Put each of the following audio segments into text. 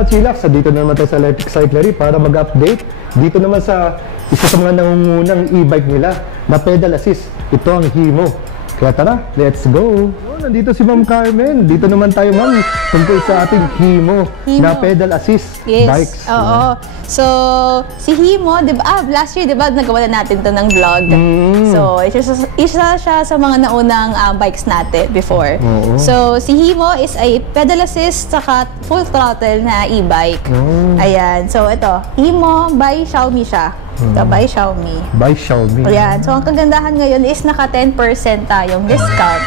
ka-chillax, dito naman tayo sa Electric Cyclery para mag-update dito naman sa isa sa mga nangungunang e-bike nila na pedal assist. Ito ang Himo. Kaya tara, let's go! Nandito si Ma'am Carmen. Dito naman tayo, Ma'am, tungkol sa ating Himo na pedal assist bikes. Oo. So, si Himo, diba, last year, diba, nagawa na natin to ng vlog. So, isa siya sa mga naunang bikes natin before. So, si Himo is a pedal assist saka full throttle na e-bike. Ayan. So, ito, Himo by Xiaomi siya. Ito, by Xiaomi. By Xiaomi. Ayan. So, ang kagandahan ngayon is naka 10% tayong discount.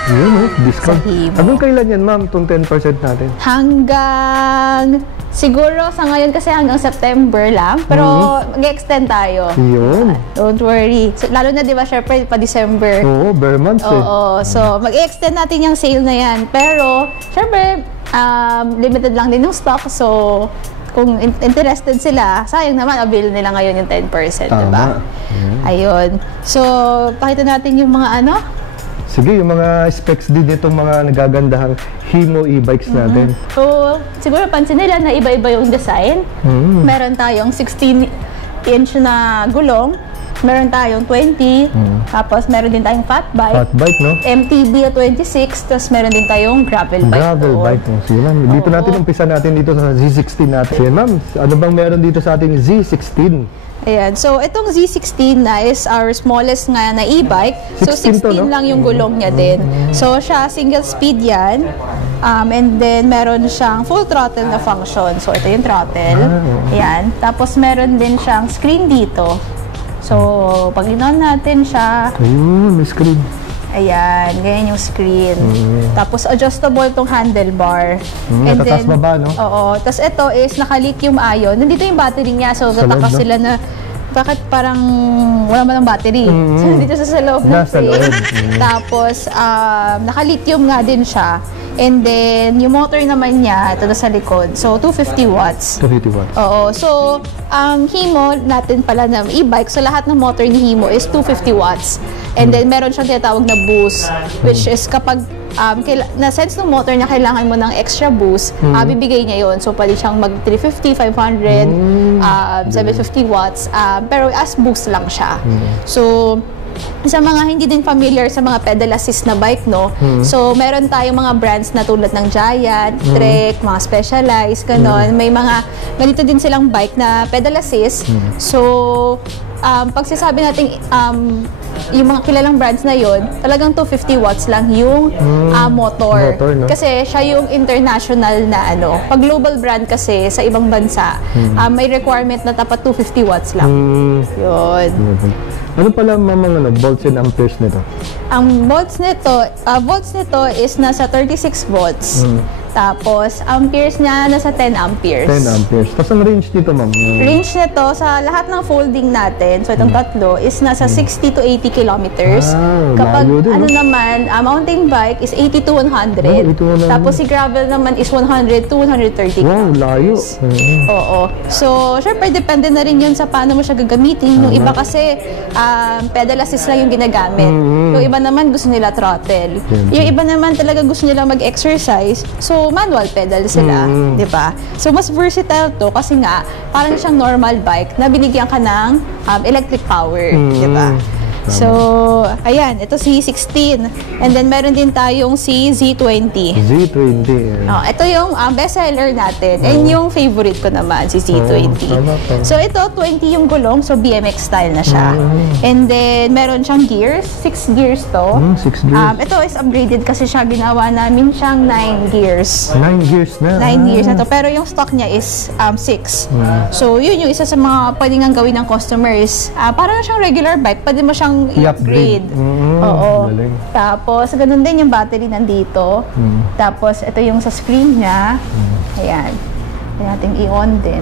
Discount. Hanggang kailan yan, Ma'am, itong 10% natin? Hanggang, siguro sa ngayon kasi hanggang September lang. Pero mag-extend tayo. Yun. Don't worry. So, lalo na, di ba, syempre, pa December. Oo, bare months Oo. So, mag-extend natin yung sale na yan. Pero, syempre, limited lang din yung stock. So, kung interested sila, sayang naman, avail nila ngayon yung 10%, diba? Ayun. So, pakita natin yung mga ano? Sige, yung mga specs din itong mga nagagandahang Himo e-bikes natin. So, siguro pansin nila na iba-iba yung design. Meron tayong 16-inch na gulong. Meron tayong 20, tapos meron din tayong fat bike. Fat bike, no? MTB 26, tapos meron din tayong gravel bike. Gravel bike, no? Sige, ma'am. Dito natin umpisa natin dito sa Z16 natin. Sige, ma'am. Ano bang meron dito sa ating Z16? Ayan. So, itong Z16 na is our smallest nga na e-bike. So, 16 lang yung gulong niya din. So, siya, single speed yan. And then, meron siyang full throttle na function. So, ito yung throttle. Ayan. Tapos, meron din siyang screen dito. So, pag in-on natin siya, ayun, may screen. Ayan, ganyan yung screen. Tapos, adjustable tong handlebar. And tatas baba, no? Oo. Tapos, ito is naka-lithium ion. Nandito yung battery niya. So, tataka sila na, bakit parang wala man ng battery? So, dito sa loob ng frame. Tapos, naka-lithium nga din siya. And then, yung motor naman niya, ito sa likod. So, 250 watts. 250 watts. Oo. So, Himo natin pala na e-bike. So, lahat ng motor ni Himo is 250 watts. And then, meron siyang tinatawag na boost. Which is kapag na-sense ng motor niya, kailangan mo ng extra boost, bibigay niya yun. So, pwede siyang mag 350, 500, 750 watts. Pero as boost lang siya. So, sa mga hindi din familiar sa mga pedal assist na bike, no? So, meron tayong mga brands na tulad ng Giant, Trek, mga Specialized, ganon. May mga ganito din silang bike na pedal assist. So, pag sinasabi natin yung mga kilalang brands na yon, talagang 250 watts lang yung motor. No? Kasi siya yung international na ano. Pag global brand kasi sa ibang bansa, may requirement na dapat 250 watts lang. Yun. Ano pala mga volts and amperes nito? Ang volts nito is nasa 36 volts. Tapos, amperes niya nasa 10 amperes. 10 amperes. Tapos ang range nito, ma'am? Range nito sa lahat ng folding natin, so itong tatlo, is nasa 60 to 80 kilometers. Kapag ano naman, mountain bike is 80 to 100. Tapos si gravel naman is 100 to 130 wow, layo. Oo. So, syempre, depende na rin yun sa paano mo siya gagamitin. Yung iba kasi, pedal assist lang yung ginagamit. Yung iba naman gusto nila throttle. Yung iba naman talaga gusto nila mag-exercise. So, manual pedal sila, di ba? So, mas versatile to kasi nga, parang siyang normal bike na binigyan ka ng electric power, di ba? So, ayan, ito si Z16. And then, meron din tayong si Z20. Z20. Ito yung bestseller natin. And yung favorite ko naman, si Z20. So, ito, 20 yung gulong. So, BMX style na siya. And then, meron siyang gears. 6 gears to. 6 gears. Ito is upgraded kasi siya. Ginawa namin siyang 9 gears. 9 gears na? 9 gears na to. Pero yung stock niya is 6. So, yun yung isa sa mga pwede nga gawin ng customers. Parang siyang regular bike. Pwede mo siyang i-upgrade. Oo. Galing. Tapos, ganun din yung battery nandito. Tapos, ito yung sa screen niya. Ayan. Ayan natin i-on din.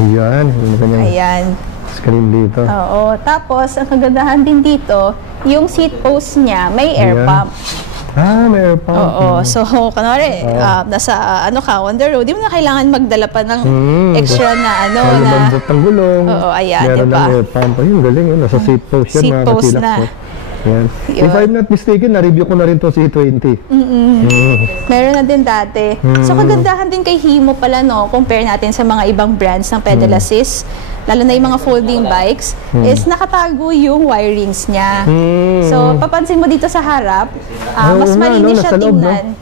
Ayan. Ayan. Screen dito. Oo. Tapos, ang kagandahan din dito, yung seat post niya, may air pump. May air pump. Oo. So, kunwari, nasa on the road, di mo na kailangan magdala pa ng extra na Magbot ng gulong. Oo, ayan, meron diba? ng air pump. Ayun, galing yun. Nasa seat post yan, seat post na. Yan. If I'm not mistaken, na-review ko na rin to si 20. Meron na din dati. So, kagandahan din kay Himo pala, no, compare natin sa mga ibang brands ng pedal assist, lalo na yung mga folding bikes, is nakatago yung wirings niya. So, papansin mo dito sa harap, mas malinis siya tingnan.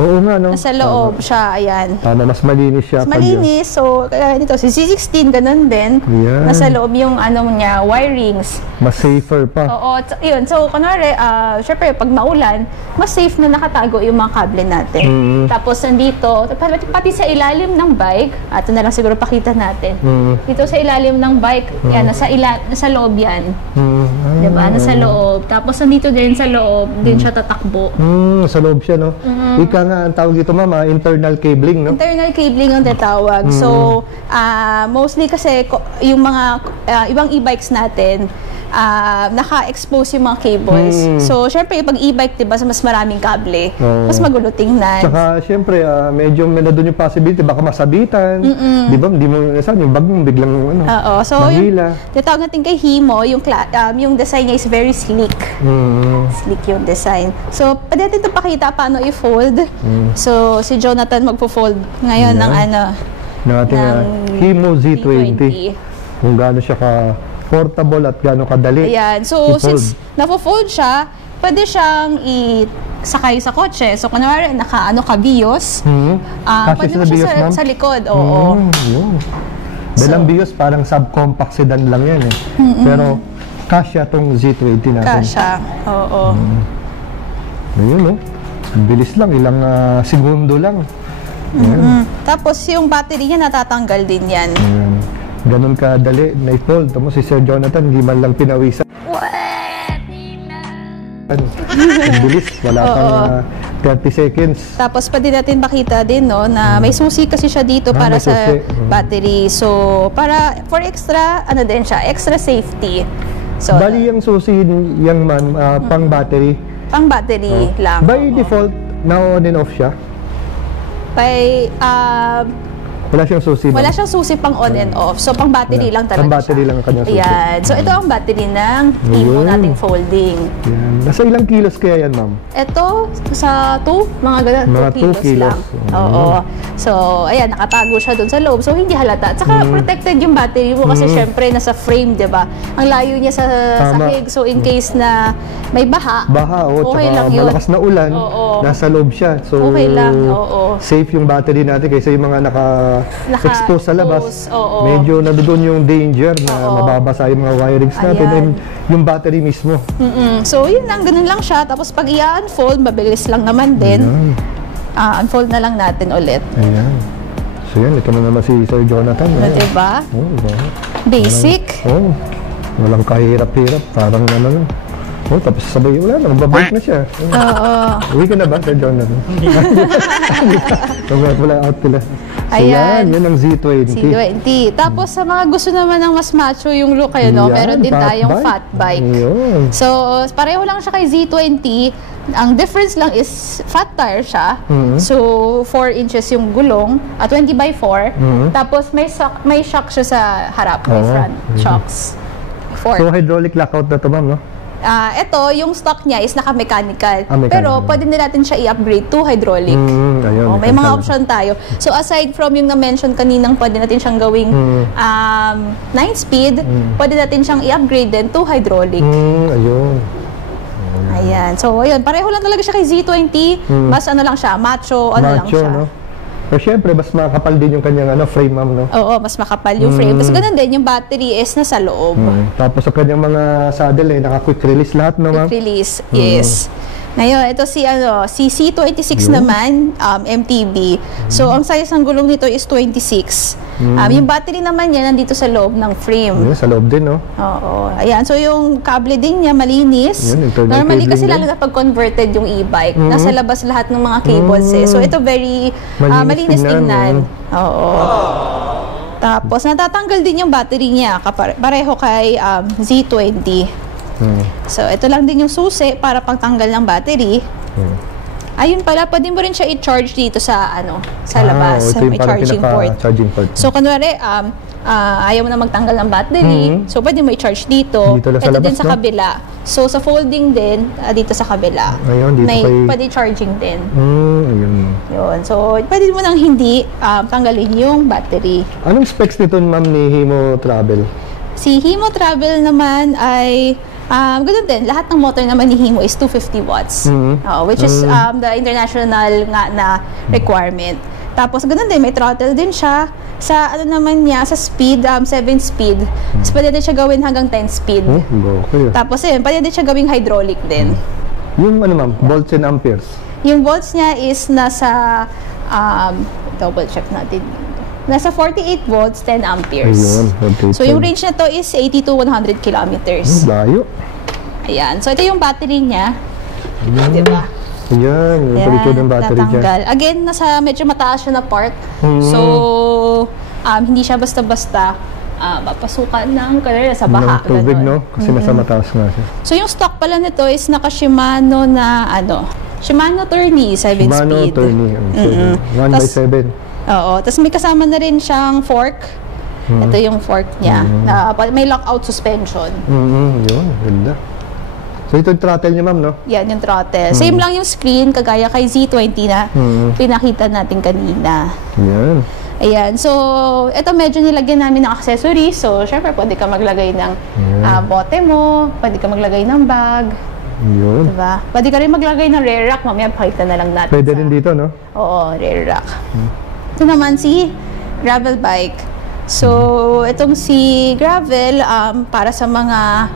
Oo nga, no? Nasa loob siya, ayan. Mas malinis siya. Mas malinis. So, dito, si C16, ganun din. Yan. Nasa loob yung niya, wirings. Mas safer pa. Oo, yun. So, kunwari, syempre, pag maulan, mas safe na nakatago yung mga kable natin. Tapos, nandito, pati sa ilalim ng bike, ito na lang siguro pakita natin. Dito sa ilalim ng bike, yan, nasa loob yan. Diba? Nasa loob. Tapos, nandito din sa loob, din siya tatakbo. Sa loob siya, no? Ika nga, ang tawag dito, mama, internal cabling, no? Internal cabling ang tatawag. So, mostly kasi, yung mga ibang e-bikes natin, naka-expose yung mga cables. So, syempre, pag e-bike, diba, mas maraming kable, mas magulo tingnan. Tsaka, syempre, medyo may na doon yung possibility, baka masabitan, di ba? Hindi mo, saan, yung bag mo biglang, so, mahila. Yung tawag natin kay Himo, yung design niya is very sleek. Sleek yung design. So, pwede natin ito pakita paano i-fold. So, si Jonathan magpo-fold ngayon ng Himo Z20. Kung gaano siya portable at gaano kadali. Ayan. So, since nafo-fold siya, pwede siyang sakay sa kotse. So, kunwari, ka-bios. Pwede mo siya sa likod. Oo. Dahil ang bios, parang subcompact sedan lang yan eh. Pero, kasya tong Z20 natin. Kasya. Oo. Ayun, no? Bilis lang, ilang segundo lang. Tapos, yung battery niya natatanggal din yan. Ganon kadali na i-fold. Tapos si Sir Jonathan, hindi man lang pinawisan. Ang bilis, wala pang 30 seconds. Tapos pwede natin makita din, no, na may susi kasi siya dito para sa battery. So, for extra, din siya, extra safety. So, bali yung susi yung pang battery. Pang battery lang. By default, na on and off siya? Wala siyang susi. Wala siyang susi pang on and off. So, pang battery lang talaga siya. Pang battery lang ang kanyang susi. Ayan. So, ito ang battery ng Himo nating folding. Yan. Nasa ilang kilos kaya yan, ma'am? Ito, sa 2, mga ganun, 2 kilos lang. Oo. So, ayan, nakatago siya dun sa loob. So, hindi halata. At saka, protected yung battery mo kasi syempre, nasa frame, di ba? Ang layo niya sa sahig. So, in case na may baha, okay lang yun. Malakas na ulan, nasa loob siya. So, okay lang, safe yung battery natin kaysa yung mga naka-expose sa labas. Medyo nandoon yung danger na mababasa yung mga wirings natin and yung battery mismo. So, yun lang, ganun lang siya. Tapos, pag i-unfold, mabilis lang naman din. Unfold na lang natin ulit. Ayan. So, yan. Ito na naman si Sir Jonathan. Diba? Basic. Walang kahirap-hirap. Parang naman. Tapos sabay, wala na, magbabike na siya. Uwi ka na ba, Sir Jonathan? Wala out pala. So yan ang Z20. Tapos sa mga gusto naman ng mas macho yung look, meron din tayong fat bike. So, pareho lang siya kay Z20. Ang difference lang is fat tire siya. So, 4 inches yung gulong, 20x4. Tapos may shock siya sa harap, may front shocks. So, hydraulic lockout na ito, ma'am, no? Ito, yung stock niya is naka-mechanical. Pero pwede na natin siya i-upgrade to hydraulic. May mga option tayo. So aside from yung na-mention kaninang pwede natin siyang gawing 9-speed, pwede natin siyang i-upgrade din to hydraulic. Ayan. So ayun, pareho lang talaga siya kay Z20. Mas lang siya, macho lang siya. No? Pero syempre, mas makapal din yung kanyang frame, ma'am, no? Oo, mas makapal yung frame. Tapos ganun din, yung battery is nasa loob. Tapos sa kanyang mga saddle, naka-quick release lahat, no, ma'am? Quick release, yes. Ngayon, ito si C26 naman, MTB. So, ang size ng gulong nito is 26. Yung battery naman niya nandito sa loob ng frame. Sa loob din, no? Oo. Ayan. So, yung cable din niya malinis. Normally kasi lalo na pag converted yung e-bike, nasa labas lahat ng mga cables eh. So, ito very malinis tingnan. Oo. Tapos, natatanggal din yung battery niya. Pareho kay Z20. So, ito lang din yung susi para pagtanggal ng battery. Ayun pala, pwede mo rin siya i-charge dito sa sa labas. May charging port. Charging port. So, kunwari, ayaw mo na magtanggal ng battery, so pwede mo i-charge dito. Dito lang sa Ito labas, din sa no? kabila. So sa folding din, dito sa kabila. Ayun, dito Pwede charging din. Ayun. Yun. So, pwede mo nang hindi tanggalin yung battery. Anong specs nito, ma'am, ni Himo Travel? Si Himo Travel naman ay ganun din. Lahat ng motor naman ni Himo is 250 watts. Which is the international nga na requirement. Tapos, ganun din. May throttle din siya. Sa ano naman niya, sa speed, 7 speed. Tapos, pwede din siya gawin hanggang 10 speed. Okay. Tapos, yun, pwede din siya gawing hydraulic din. Yung ano, ma'am, volts and amperes? Yung volts niya is nasa, double check natin. Nasa 48 volts, 10 amperes. Ayun, 48. So, yung range na to is 80 to 100 kilometers. Layo. Ayan. So, ito yung battery niya. Diba? Ayan, yung palitod ng battery dyan. natanggal. Again, nasa medyo mataas siya na part. So, hindi siya basta-basta mapasukan ng kalera sa baha. Ng tubig, ganun. no? Kasi nasa mataas nga siya. So, yung stock pala nito is naka-Shimano na Shimano Tourney 7 Shimano speed. Tourney, 1x7. Oo. Tapos may kasama na rin siyang fork. Ito yung fork niya. May lockout suspension. Yun, ganda. So ito yung throttle niya, ma'am, no? Yan yung throttle. Same lang yung screen, kagaya kay Z20 na pinakita natin kanina. Yan. Ayan. So, ito medyo nilagyan namin ng accessories. So, syempre, pwede ka maglagay ng bote mo, pwede ka maglagay ng bag. Yun. Diba? Pwede ka rin maglagay ng rear rack. Mamaya, pakita na lang natin. Pwede rin dito, no? Oo, rear rack. Ito naman si gravel bike. So, itong si gravel, para sa mga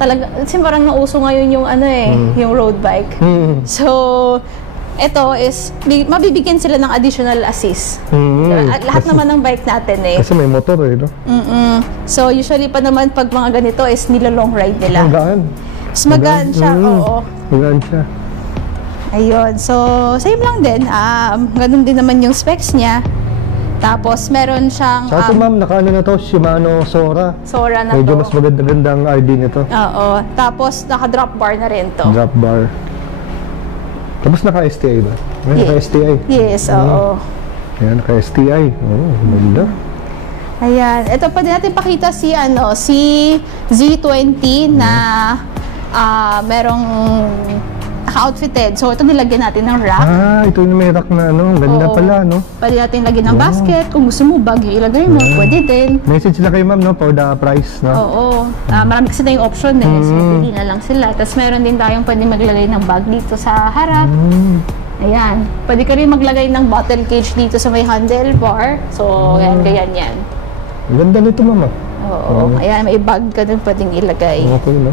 kasi parang nauso ngayon yung yung road bike. So, ito is, mabibigyan sila ng additional assist. Lahat naman ng bike natin Kasi may motor no? So, usually pa naman pag mga ganito is nila-long ride nila. Magaan. Mas magaan siya, oo. Magaan siya. Ayun. So, same lang din. Ganun din naman yung specs niya. Tapos, meron siyang... Sa ito, ma'am, naka-ano na to, Shimano Sora. Sora na Medyo to. mas maganda-gandang RD nito. Oo. Tapos, naka-drop bar na rin to. Drop bar. Tapos naka-STI ba? May naka-STI. Yes, oo. Ayan, naka-STI. Maganda. Ayan. Ito pa din natin pakita si Z20 na merong naka-outfitted. So, ito nilagyan natin ng rack. Ito yung may rack na ganda pala, no? Pwede natin lagyan ng basket. Kung gusto mo, bag yung ilagay mo. Pwede din. Message na kayo, ma'am, no? For the price, no? Oo. Marami kasi tayong option So, pili na lang sila. Tapos, meron din tayong pwede maglagay ng bag dito sa harap. Ayan. Pwede ka rin maglagay ng bottle cage dito sa may handlebar. So, ayan, ganyan yan. Ang ganda nito, ma'am. Oo. Ayan, may bag ka din pwedeng ilagay. Okay, no?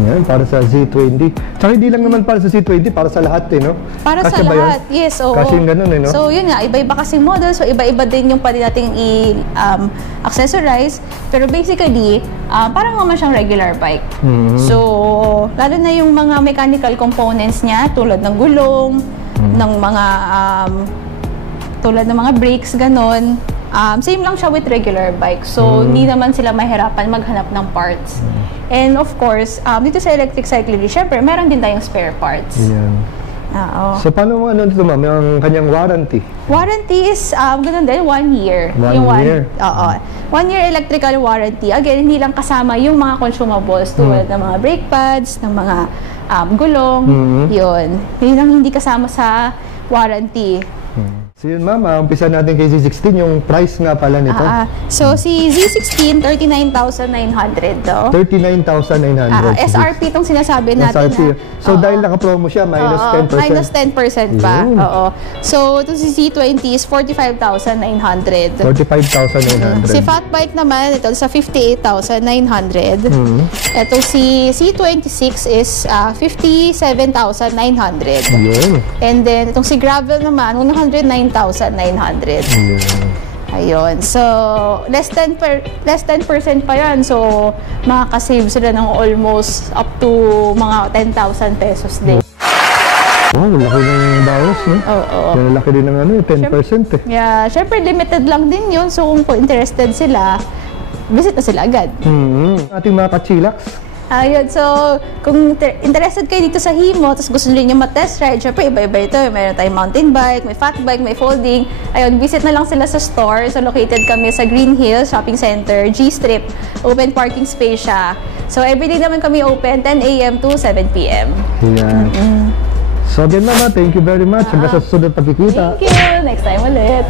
Yan, para sa Z20. Tsaka hindi lang naman para sa Z20, para sa lahat, no? Para Kasya sa ba yun? lahat, yes. Oo. Kasi yung ganun, no? So, yun nga, iba-iba kasing model. So, iba-iba din yung pwede nating i-accessorize. Pero basically, parang naman siyang regular bike. So, lalo na yung mga mechanical components niya, tulad ng gulong, ng mga, tulad ng mga brakes, ganon. Same lang siya with regular bike. So, hindi naman sila mahirapan maghanap ng parts. And of course, dito sa electric cyclery, syempre, meron din tayong spare parts. Yan. Oo. So, paano dito, ma'am, yung kanyang warranty? Warranty is, ganun din, 1 year. 1 year? Oo. 1 year electrical warranty. Again, hindi lang kasama yung mga consumables tulad ng mga brake pads, ng mga gulong. Yun. Yun ang hindi kasama sa warranty. So yun, ma'am, umpisa natin kay Z16, yung price nga pala nito. So si Z16, 39,900 to. 39,900. SRP itong sinasabi natin. SRP. So dahil naka-promo siya, minus 10%. Minus 10% pa. Oo. So ito si Z20 is 45,900. 45,900. Si Fatbike naman, ito sa 58,900. Ito si C26 is 57,900. Yun. And then itong si Gravel naman, 109,900. Ayun. So, less 10% pa yan. So, makakasave sila ng almost up to mga 10,000 pesos din. Oh, laki ng bawas, no? Oo. Yan, laki din ng 10% eh. Yeah, syempre limited lang din yun. So, kung interested sila, visit na sila agad. Ating mga kachilaks. Ayun, so kung interested kayo dito sa Himo, tapos gusto nyo ma-test ride, syempre iba-iba ito. Meron tayong mountain bike, may fat bike, may folding. Ayun, visit na lang sila sa store. So located kami sa Green Hills Shopping Center, G-Strip. Open parking space siya. So everyday naman kami open, 10 a.m. to 7 p.m. Yan. So again, Mama, thank you very much. Hanggang sa susunod pagkikita. Thank you! Next time ulit.